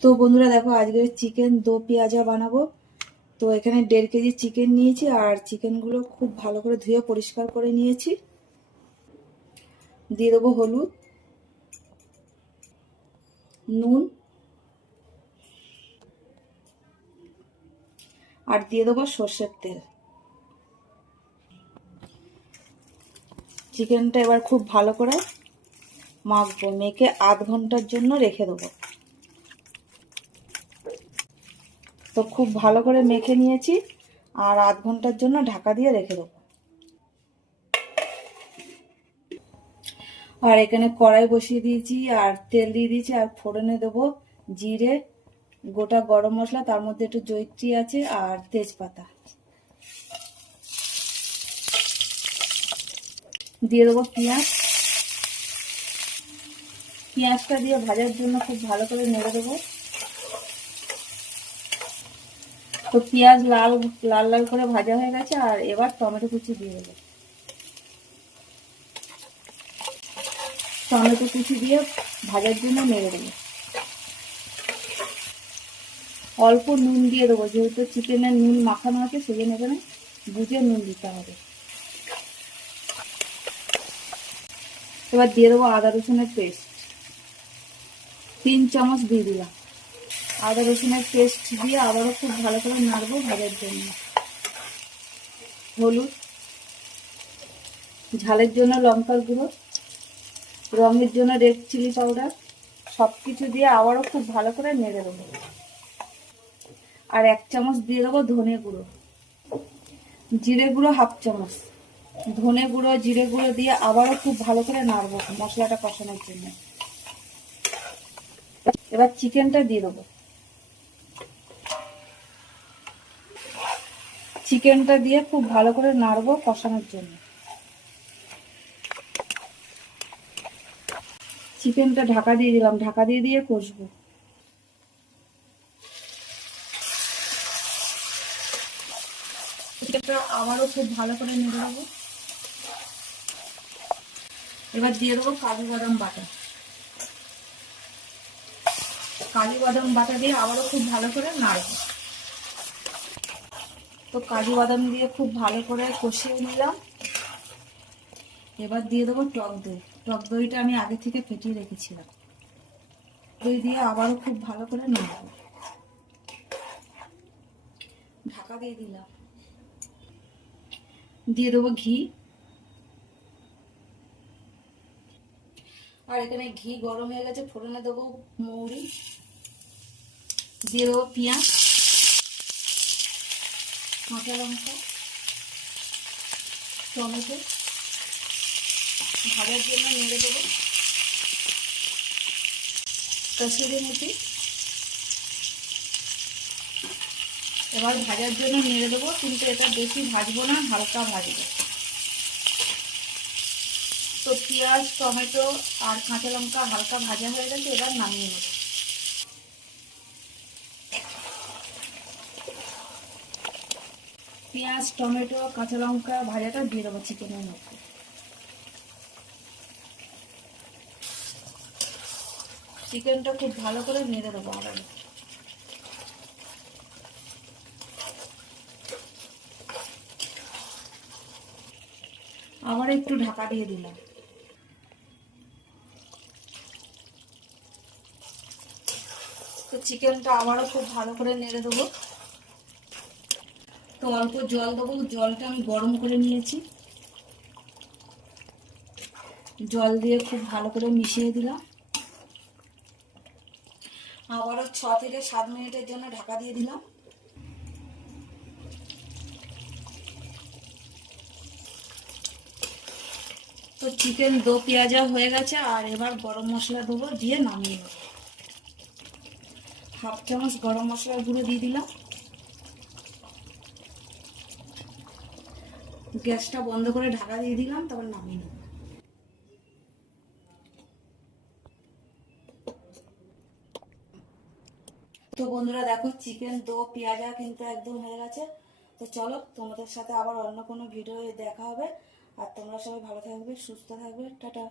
তো বন্ধুরা দেখো, আজকে চিকেন দো পেঁয়াজা বানাবো। তো এখানে 1.5 কেজি চিকেন নিয়েছি, আর চিকেনগুলো খুব ভালো করে ধুয়ে পরিষ্কার করে নিয়েছি। দিয়ে দেবো হলুদ, নুন, আর দিয়ে দেবো সর্ষের তেল। চিকেনটা এবার খুব ভালো করে মাখবো, মেখে আধ ঘন্টার জন্য রেখে দেবো। তো খুব ভালো করে মেখে নিয়েছি, আর আধ ঘন্টার জন্য ঢাকা দিয়ে রেখে দেবো। আর এখানে কড়াই বসিয়ে দিয়েছি, আর তেল দিয়ে দিয়েছি, আর ফোড়নে দেবো জিরে, গোটা গরম মশলা, তার মধ্যে একটু জয়িত্রী আছে, আর তেজপাতা দিয়ে দেবো। পেঁয়াজটা দিয়ে ভাজার জন্য খুব ভালো করে নেড়ে দেবো। তো পেঁয়াজ লাল লাল লাল করে ভাজা হয়ে গেছে, আর এবার টমেটো কুচি দিয়ে দেবো। টমেটো কুচি দিয়ে ভাজার জন্য নেড়ে দেবো। অল্প নুন দিয়ে দেবো, যেহেতু চিকেনের নুন মাখানো আছে, সেজন্য এখানে বুঝে নুন দিতে হবে। এবার দিয়ে দেবো আদা রসুনের পেস্ট, 3 চামচ দিয়ে দিলাম। আদা রসুনের পেস্ট দিয়ে আবারও খুব ভালো করে নাড়বো ভাজার জন্য। হলুদ, ঝালের জন্য লঙ্কার গুঁড়ো, রঙের জন্য রেড চিলি পাউডার, সব কিছু দিয়ে আবারও খুব ভালো করে নেড়ে দেবো। আর 1 চামচ দিয়ে দেবো ধনে গুঁড়ো, জিরে গুঁড়ো 1/2 চামচ, ধনে গুঁড়ো, জিরে গুঁড়ো দিয়ে আবারও খুব ভালো করে নাড়বো মশলাটা কষানোর জন্য। এবার চিকেনটা দিয়ে দেবো। চিকেনটা দিয়ে খুব ভালো করে নাড়বো কষানোর জন্য। চিকেনটা ঢাকা দিয়ে দিলাম, ঢাকা দিয়ে দিয়ে কষবো। চিকেনটা আবারও খুব ভালো করে নেড়ে দেবো। এবার দিয়ে দেবো কাজু বাদাম বাটা। কাজু বাদাম বাটা দিয়ে আবারও খুব ভালো করে নাড়বো। তো কাজু বাদাম দিয়ে খুব ভালো করে কষিয়ে নিলাম। এবার দিয়ে দেবো টক দই। টক দইটা আমি আগে থেকে ফেটিয়ে রেখেছিলাম। দই দিয়ে আবারও খুব ভালো করে নাড়বো। ঢাকা দিয়ে দিলাম। দিয়ে দেবো ঘি। আর এখানে ঘি গরম হয়ে গেছে, ফোড়নে দেবো মৌরি, দিয়ে দেবো পেঁয়াজ, কাঁচা লঙ্কা, টমেটো, ভাজার জন্য নেড়ে দেবো। কসুরি মেথি, এবার ভাজার জন্য নেড়ে দেবো, কিন্তু এটা বেশি ভাজবো না, হালকা ভাজবো। তো পেঁয়াজ, টমেটো আর কাঁচা লঙ্কা হালকা ভাজা হয়ে গেছে, এবার নামিয়ে নেব। পেঁয়াজ, টমেটো, কাঁচা লঙ্কা ভাজাটা দিয়ে দেবো চিকেনের মধ্যে। চিকেনটা খুব ভালো করে নেড়ে দেবো আবার একটু ঢাকা দিয়ে দিলাম। তো চিকেনটা আবারও খুব ভালো করে নেড়ে দেবো। তো অল্প জল দেবো, জলটা আমি গরম করে নিয়েছি। জল দিয়ে খুব ভালো করে মিশিয়ে দিলাম। আবারও 6 থেকে 7 মিনিটের জন্য ঢাকা দিয়ে দিলাম। তো চিকেন দো পেঁয়াজা হয়ে গেছে, আর এবার গরম মশলা দেবো, দিয়ে নামিয়ে নেব। 1/2 চামচ গরম মশলার গুঁড়ো দিয়ে দিলাম। গ্যাসটা বন্ধ করে ঢাকা দিয়ে দিলাম, তারপর নামিয়ে নেব। তো বন্ধুরা দেখো, চিকেন দো পেঁয়াজা কিন্তু একদম হয়ে গেছে। তো চলো, তোমাদের সাথে আবার অন্য কোনো ভিডিও দেখা হবে। আর তোমরা সবাই ভালো থাকবে, সুস্থ থাকবে। টাটা।